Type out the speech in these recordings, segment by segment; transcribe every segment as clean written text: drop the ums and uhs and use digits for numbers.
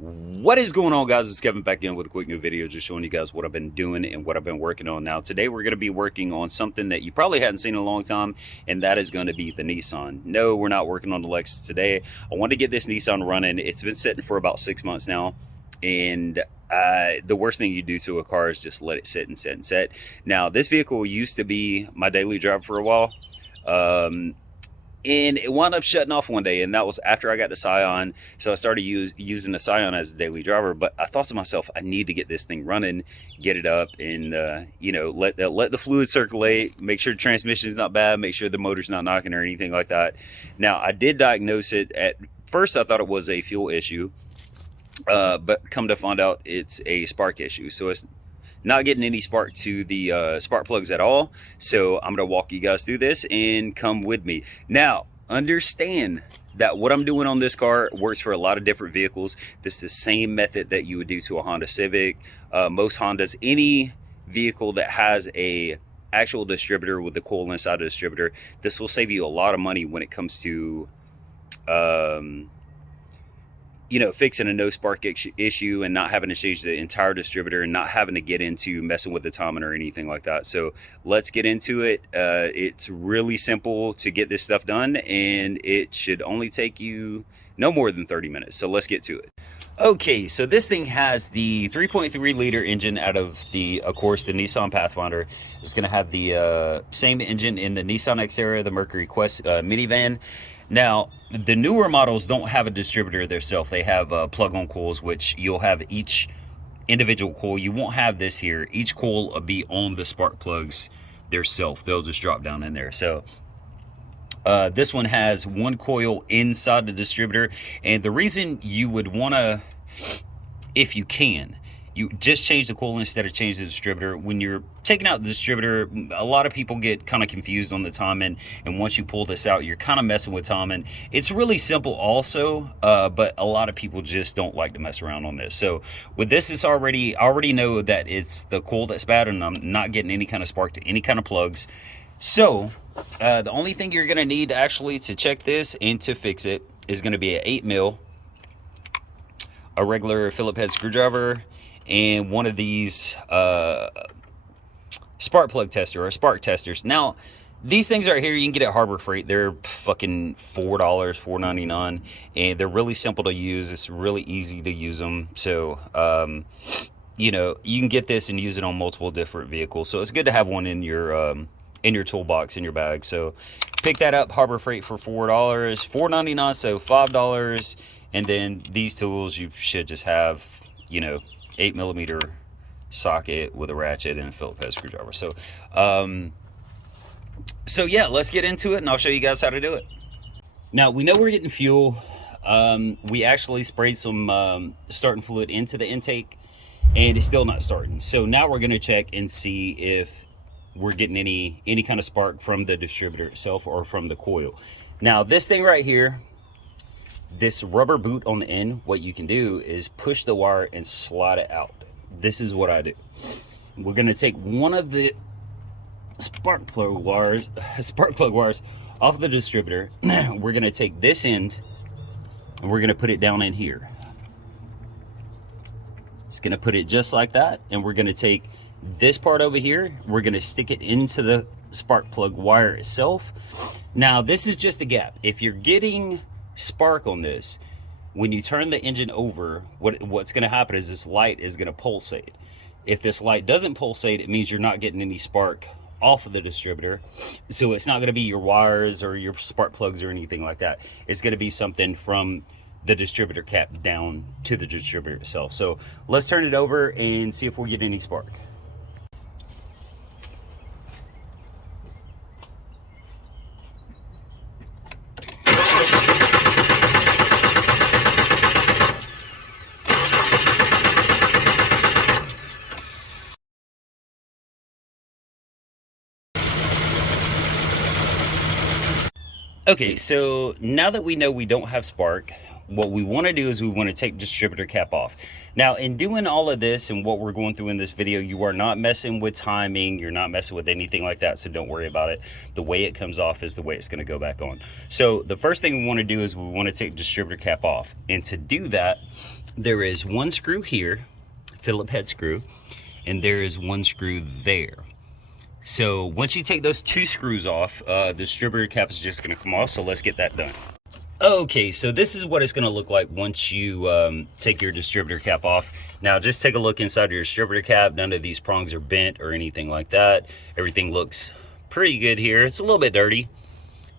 What is going on, guys? It's Kevin back in with a quick new video just showing you guys what I've been doing and what I've been working on. Now today we're going to be working on something that you probably hadn't seen in a long time, and that is going to be the Nissan. No, we're not working on the Lexus today. I want to get this Nissan running. It's been sitting for about 6 months now, and the worst thing you do to a car is just let it sit and sit and sit. Now this vehicle used to be my daily driver for a while. And it wound up shutting off one day, and that was after I got the Scion. So I started using the Scion as a daily driver. But I thought to myself, I need to get this thing running, get it up, and let the fluid circulate, make sure the transmission is not bad, make sure the motor's not knocking or anything like that. Now I did diagnose it. At first I thought it was a fuel issue, but come to find out it's a spark issue. So it's not getting any spark to the spark plugs at all. So I'm gonna walk you guys through this and come with me. Now understand that what I'm doing on this car works for a lot of different vehicles. This is the same method that you would do to a Honda Civic, most Hondas, any vehicle that has a actual distributor with the coil inside the distributor. This will save you a lot of money when it comes to fixing a no spark issue and not having to change the entire distributor and not having to get into messing with the timing or anything like that. So let's get into it. It's really simple to get this stuff done, and it should only take you no more than 30 minutes. So let's get to it. Okay, so this thing has the 3.3 liter engine out of of course, the Nissan Pathfinder. It's going to have the same engine in the Nissan Xterra, the Mercury Quest minivan. Now, the newer models don't have a distributor themselves. They have plug-on coils, which you'll have each individual coil. You won't have this here. Each coil will be on the spark plugs themselves. They'll just drop down in there. So this one has one coil inside the distributor. And the reason you would want to, if you can, you just change the coil instead of change the distributor. When you're taking out the distributor, a lot of people get kind of confused on the timing, and once you pull this out, you're kind of messing with timing. It's really simple also, but a lot of people just don't like to mess around on this. So with this, I already know that it's the coil that's bad, and I'm not getting any kind of spark to any kind of plugs. So the only thing you're going to need actually to check this and to fix it is going to be an 8mm, a regular Phillips head screwdriver, and one of these spark plug tester or spark testers. Now, these things right here, you can get at Harbor Freight. They're fucking $4, $4.99, and they're really simple to use. It's really easy to use them. So, you can get this and use it on multiple different vehicles. So it's good to have one in your toolbox, in your bag. So pick that up, Harbor Freight, for $4, $4.99, so $5. And then these tools, you should just have, 8mm socket with a ratchet and a Phillips head screwdriver. So yeah, let's get into it, and I'll show you guys how to do it. Now, we know we're getting fuel. We actually sprayed some starting fluid into the intake, and it's still not starting. So now we're going to check and see if we're getting any kind of spark from the distributor itself or from the coil. Now, this thing right here, this rubber boot on the end, what you can do is push the wire and slide it out. This is what I do. We're going to take one of the spark plug wires off the distributor. We're going to take this end and we're going to put it down in here. It's going to put it just like that, and we're going to take this part over here, we're going to stick it into the spark plug wire itself. Now, this is just a gap. If you're getting spark on this, when you turn the engine over, what's going to happen is this light is going to pulsate. If this light doesn't pulsate, it means you're not getting any spark off of the distributor. So it's not going to be your wires or your spark plugs or anything like that. It's going to be something from the distributor cap down to the distributor itself. So let's turn it over and see if we get any spark. Okay, so now that we know we don't have spark, what we want to do is we want to take distributor cap off. Now, in doing all of this and what we're going through in this video, you are not messing with timing, you're not messing with anything like that, so don't worry about it. The way it comes off is the way it's going to go back on. So the first thing we want to do is we want to take distributor cap off, and to do that, there is one screw here, Phillips head screw, and there is one screw there. So once you take those two screws off, the distributor cap is just going to come off, so let's get that done. Okay, so this is what it's going to look like once you take your distributor cap off. Now just take a look inside your distributor cap. None of these prongs are bent or anything like that. Everything looks pretty good here. It's a little bit dirty,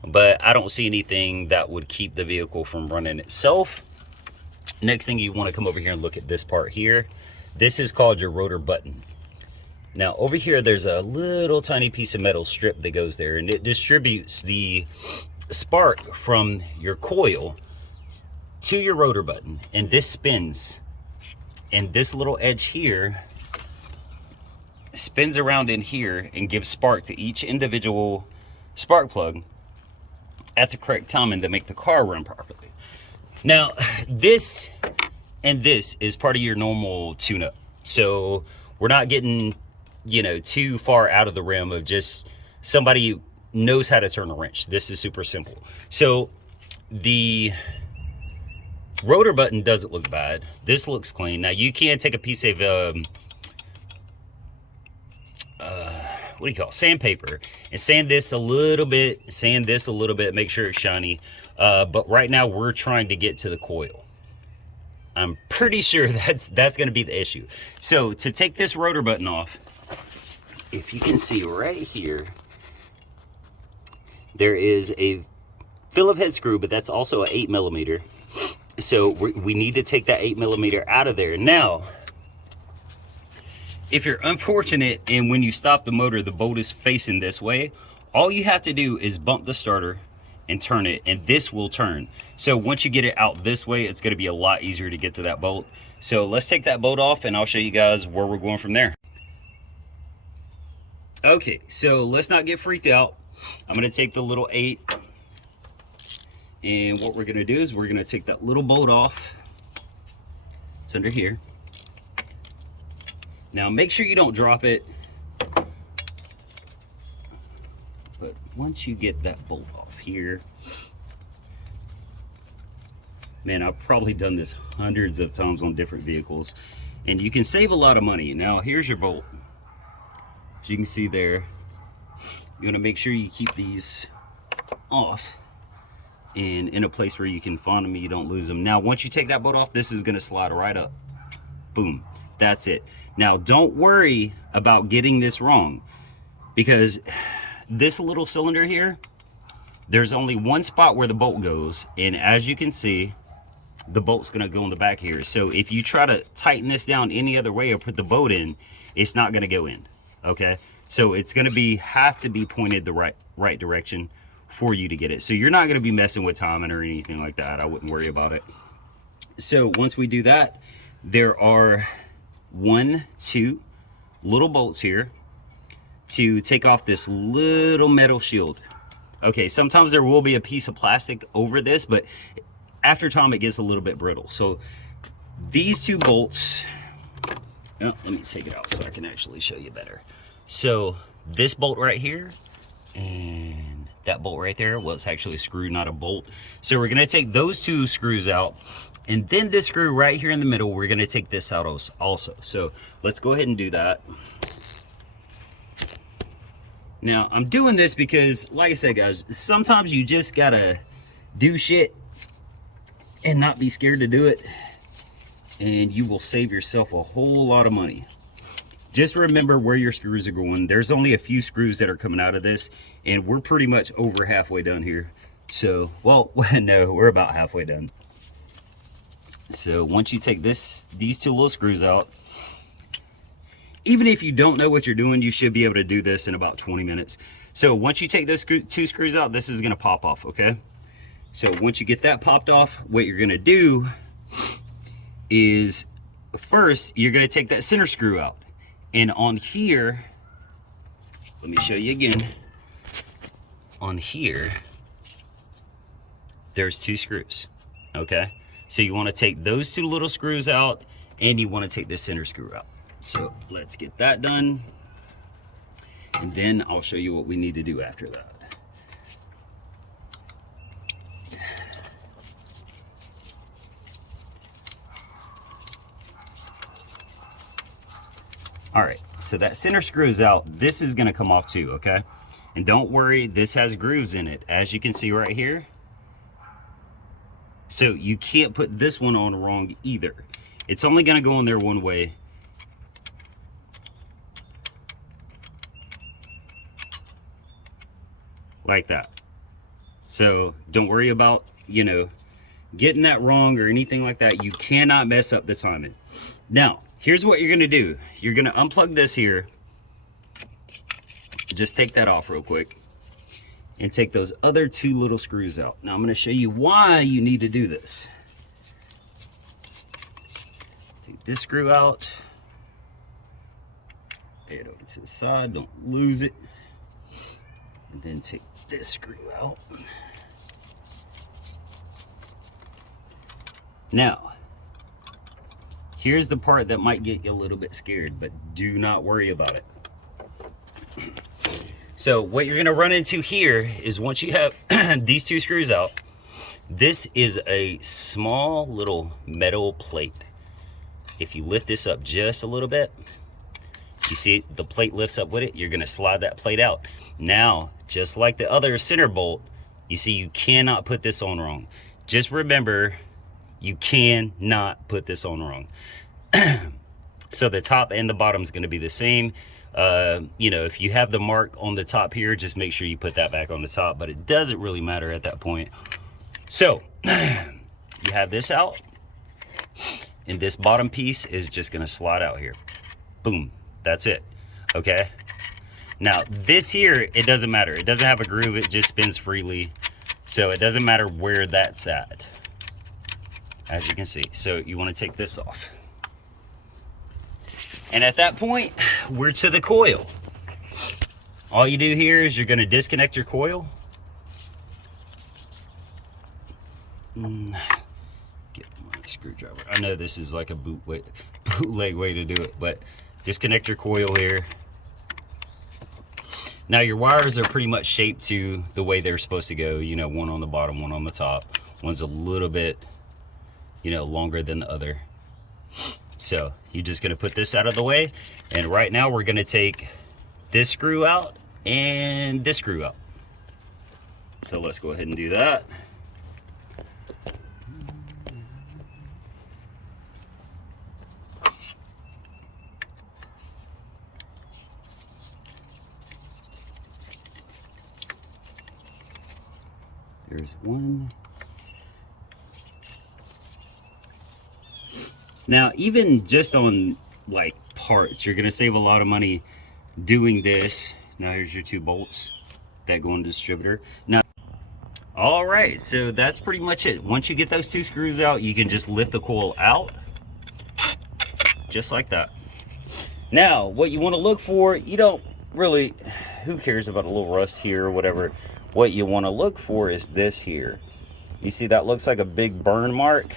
but I don't see anything that would keep the vehicle from running itself. Next thing, you want to come over here and look at this part here. This is called your rotor button. Now over here, there's a little tiny piece of metal strip that goes there, and it distributes the spark from your coil to your rotor button, and this spins, and this little edge here spins around in here and gives spark to each individual spark plug at the correct timing to make the car run properly. Now this and this is part of your normal tune-up, so we're not getting, you know, too far out of the realm of just somebody knows how to turn a wrench. This is super simple. So the rotor button doesn't look bad. This looks clean. Now you can take a piece of what do you call it? Sandpaper, and sand this a little bit, make sure it's shiny. But right now we're trying to get to the coil. I'm pretty sure that's going to be the issue. So to take this rotor button off, if you can see right here, there is a Phillips head screw, but that's also an 8mm. So we need to take that 8mm out of there. Now, if you're unfortunate and when you stop the motor, the bolt is facing this way, all you have to do is bump the starter and turn it, and this will turn. So once you get it out this way, it's going to be a lot easier to get to that bolt. So let's take that bolt off, and I'll show you guys where we're going from there. Okay, so let's not get freaked out. I'm going to take the little 8, and what we're going to do is we're going to take that little bolt off. It's under here. Now make sure you don't drop it, but once you get that bolt off here, man, I've probably done this hundreds of times on different vehicles, and you can save a lot of money. Now here's your bolt. As you can see there, you want to make sure you keep these off and in a place where you can find them and you don't lose them. Now once you take that bolt off, this is going to slide right up. Boom, that's it. Now don't worry about getting this wrong, because this little cylinder here, there's only one spot where the bolt goes, and as you can see, the bolt's going to go in the back here. So if you try to tighten this down any other way or put the bolt in, it's not going to go in. Okay, so it's going to have to be pointed the right direction for you to get it. So you're not going to be messing with timing or anything like that. I wouldn't worry about it. So once we do that, there are 2 little bolts here to take off this little metal shield. Okay, sometimes there will be a piece of plastic over this, but after time it gets a little bit brittle. So these 2 bolts, oh, let me take it out so I can actually show you better. So this bolt right here and that bolt right there, well, it's actually a screw, not a bolt. So we're gonna take those 2 screws out, and then this screw right here in the middle, we're gonna take this out also. So let's go ahead and do that. Now I'm doing this because, like I said guys, sometimes you just gotta do shit and not be scared to do it, and you will save yourself a whole lot of money. Just remember where your screws are going. There's only a few screws that are coming out of this, and we're pretty much over halfway done here. So, well, no, we're about halfway done. So once you take these 2 little screws out, even if you don't know what you're doing, you should be able to do this in about 20 minutes. So once you take those 2 screws out, this is gonna pop off, okay? So once you get that popped off, what you're gonna do is, first, you're gonna take that center screw out. And on here, let me show you again. On here, there's 2 screws, okay? So you want to take those two little screws out, and you want to take the center screw out. So let's get that done, and then I'll show you what we need to do after that. All right, so that center screw is out. This is gonna come off too, okay? And don't worry, this has grooves in it, as you can see right here. So you can't put this one on wrong either. It's only gonna go in there one way. Like that. So don't worry about, you know, getting that wrong or anything like that. You cannot mess up the timing. Now, here's what you're gonna do. You're gonna unplug this here. Just take that off real quick. And take those other two little screws out. Now I'm gonna show you why you need to do this. Take this screw out. Lay it over to the side, don't lose it. And then take this screw out. Now, here's the part that might get you a little bit scared, but do not worry about it. So what you're gonna run into here is, once you have these two screws out, this is a small little metal plate. If you lift this up just a little bit, you see the plate lifts up with it, you're gonna slide that plate out. Now, just like the other center bolt, you see you cannot put this on wrong. Just remember, you cannot put this on wrong. So the top and the bottom is gonna be the same. You know, if you have the mark on the top here, just make sure you put that back on the top, but it doesn't really matter at that point. So you have this out, and this bottom piece is just gonna slide out here. Boom, that's it. Okay, now this here, it doesn't matter. It doesn't have a groove, it just spins freely, so it doesn't matter where that's at, as you can see. So you want to take this off. And at that point, we're to the coil. All you do here is you're gonna disconnect your coil. Get my screwdriver. I know this is like a bootleg way to do it, but disconnect your coil here. Now your wires are pretty much shaped to the way they're supposed to go. You know, one on the bottom, one on the top. One's a little bit, you know, longer than the other. So you're just gonna put this out of the way, and right now we're gonna take this screw out and this screw out. So let's go ahead and do that. There's one. Now, even just on like parts, you're gonna save a lot of money doing this. Now here's your two bolts that go in the distributor. Now, all right, so that's pretty much it. Once you get those two screws out, you can just lift the coil out, just like that. Now, what you wanna look for, you don't really, who cares about a little rust here or whatever. What you wanna look for is this here. You see that looks like a big burn mark?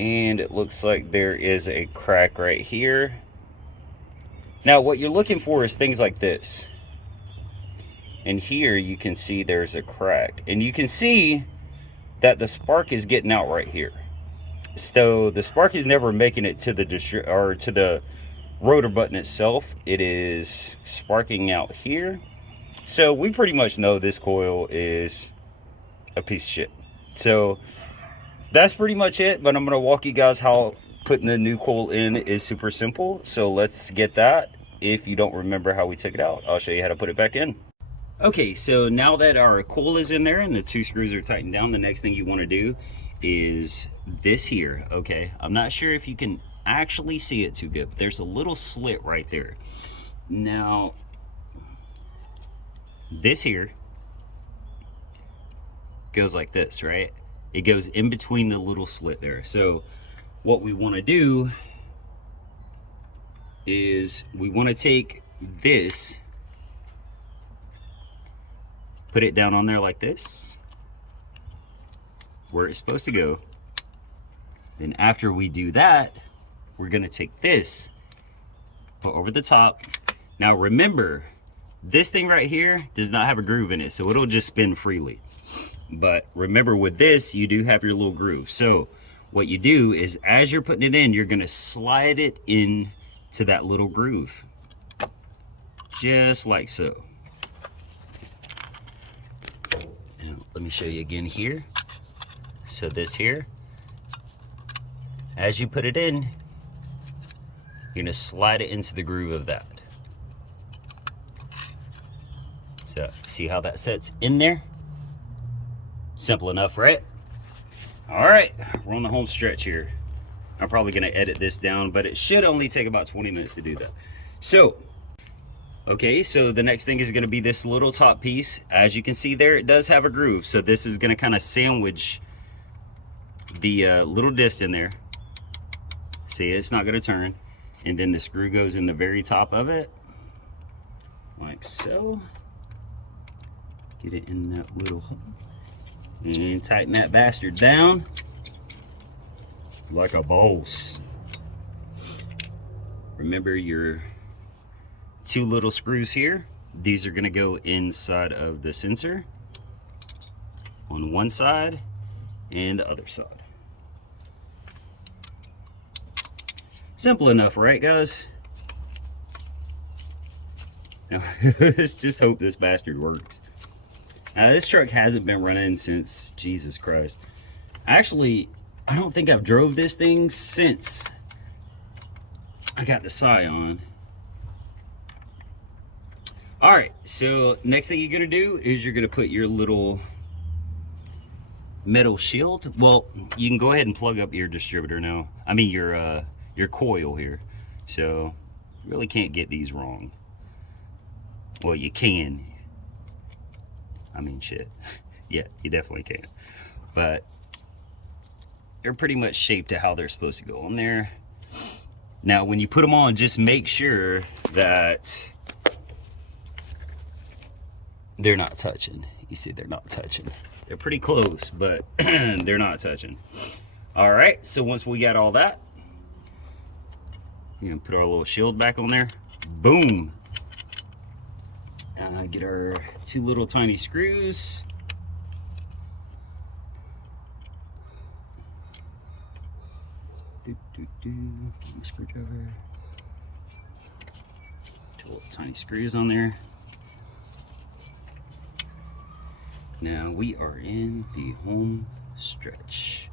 And it looks like there is a crack right here. Now what you're looking for is things like this. And here you can see there's a crack. And you can see that the spark is getting out right here. So the spark is never making it to the rotor button itself. It is sparking out here. So we pretty much know this coil is a piece of shit. So that's pretty much it, but I'm gonna walk you guys how putting the new coil in is super simple. So let's get that. If you don't remember how we took it out, I'll show you how to put it back in. Okay, so now that our coil is in there and the two screws are tightened down, the next thing you wanna do is this here, okay? I'm not sure if you can actually see it too good, but there's a little slit right there. Now, this here goes like this, right? It goes in between the little slit there. So what we want to do is we want to take this, put it down on there like this, where it's supposed to go, Then after we do that, we're gonna take this, put over the top. Now remember, this thing right here does not have a groove in it, so it'll just spin freely. But remember, with this, you do have your little groove. So what you do is, as you're putting it in, you're gonna slide it in to that little groove. Just like so. Now, let me show you again here. So this here, as you put it in, you're gonna slide it into the groove of that. So see how that sets in there? Simple enough, right? All right, we're on the home stretch here. I'm probably gonna edit this down, but it should only take about 20 minutes to do that. So, okay, so the next thing is gonna be this little top piece. As you can see there, it does have a groove. So this is gonna kind of sandwich the little disc in there. See, it's not gonna turn. And then the screw goes in the very top of it, like so. Get it in that little hole. And tighten that bastard down like a boss. Remember your two little screws here. These are gonna go inside of the sensor on one side and the other side. Simple enough, right, guys? Now, let's just hope this bastard works. Now, this truck hasn't been running since, Jesus Christ. Actually, I don't think I've drove this thing since I got the Scion. All right, so next thing you're gonna do is you're gonna put your little metal shield. Well, you can go ahead and plug up your distributor now. I mean your coil here. So you really can't get these wrong. Well, you can. I mean, shit. Yeah, you definitely can. But they're pretty much shaped to how they're supposed to go on there. Now, when you put them on, just make sure that they're not touching. You see, they're not touching. They're pretty close, but they're not touching. All right, so once we got all that, you know, put our little shield back on there. Boom. Get our two little tiny screws. Screwdriver. Two little tiny screws on there. Now we are in the home stretch.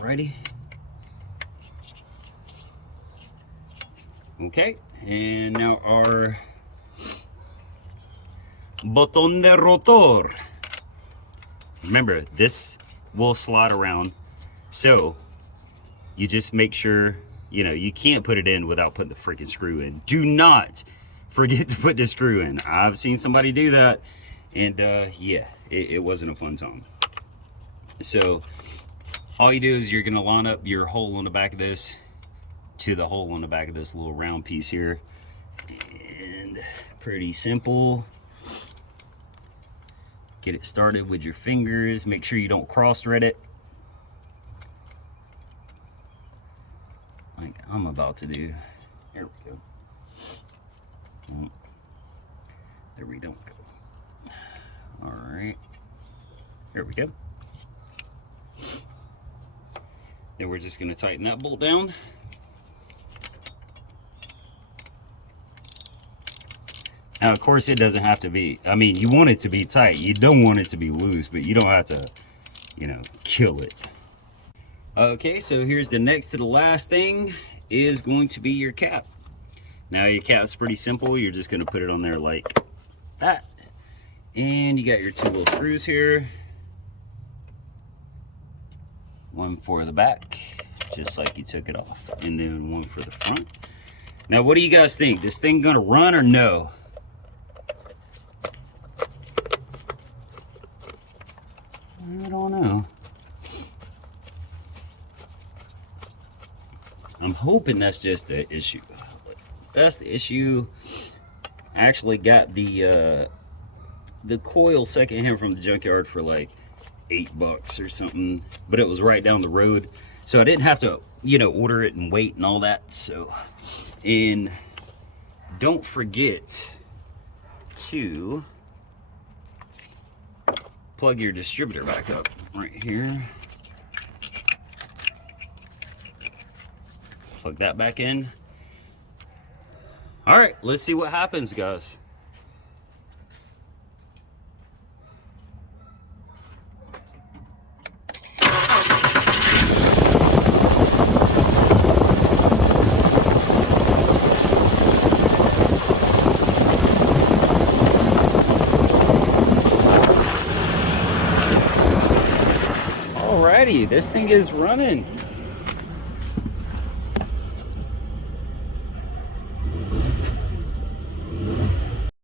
Alrighty. Okay, and now our botón de rotor. Remember, this will slide around, so you just make sure, you know, you can't put it in without putting the freaking screw in. Do not forget to put the screw in. I've seen somebody do that, and yeah, it wasn't a fun time. So all you do is you're gonna line up your hole on the back of this to the hole on the back of this little round piece here, and pretty simple. Get it started with your fingers. Make sure you don't cross thread it like I'm about to do. There we go. Oh, there we don't go. All right, there we go. Then we're just going to tighten that bolt down. Now, of course, it doesn't have to be, I mean, you want it to be tight. You don't want it to be loose, but you don't have to, you know, kill it. Okay, so here's the next to the last thing is going to be your cap. Now, your cap's pretty simple. You're just going to put it on there like that. And you got your two little screws here. One for the back, just like you took it off. And then one for the front. Now, what do you guys think? This thing gonna run or no? I don't know. I'm hoping that's just the issue. If that's the issue. I actually got the the coil secondhand from the junkyard for like $8 or something, but it was right down the road, so I didn't have to, you know, order it and wait and all that. So, and don't forget to plug your distributor back up right here. Plug that back in. All right, let's see what happens, guys. Alrighty, this thing is running.